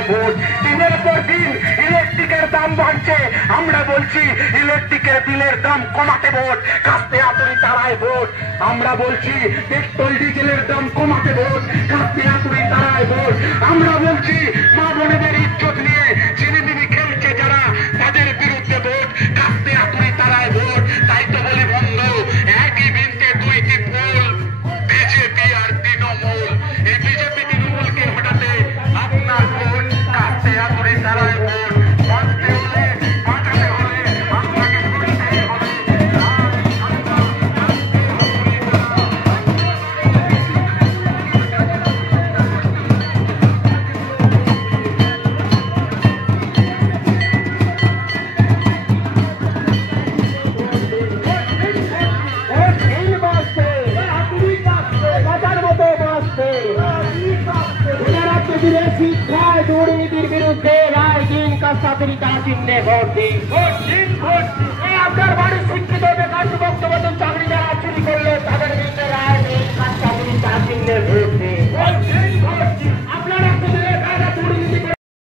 তারাই ভোট। দিনের পর দিন ইলেকট্রিকের দাম বাড়ছে, আমরা বলছি ইলেকট্রিকের বিলের দাম কমাতে ভোট, কাস্তে হাতুড়ি তারাই ভোট। আমরা বলছি পেট্রোল ডিজেলের দাম কমাতে ভোট, কাস্তে হাতুড়ি তারাই ভোট। আমরা বলছি মা বোনেদের ইজ্জত নিয়ে ঝিলিমিলি খেলছে যারা, তাদের বিরুদ্ধে ভোট, কাস্তে হাতুড়ি তারাই ভোট। তাই তো বলি বন্ধু, একই বৃন্তে দুইটি ফুল, বিজেপি আর তৃণমূল। এই বিজেপি তৃণমূলকে হটাতে আপনার ভোট, কাস্তে হাতুড়ি তারাই ভোট। বাঁচতে হলে বাঁচাতে হলে আপনাকে করতেই হবে। শিক্ষায় দুর্নীতির বিরুদ্ধে রায় দিন, কাস্তে তারা চিহ্নে ভোট দিন। আপনার বাড়ির শিক্ষিত বেকার যুবক যুবতী চাকরি যারা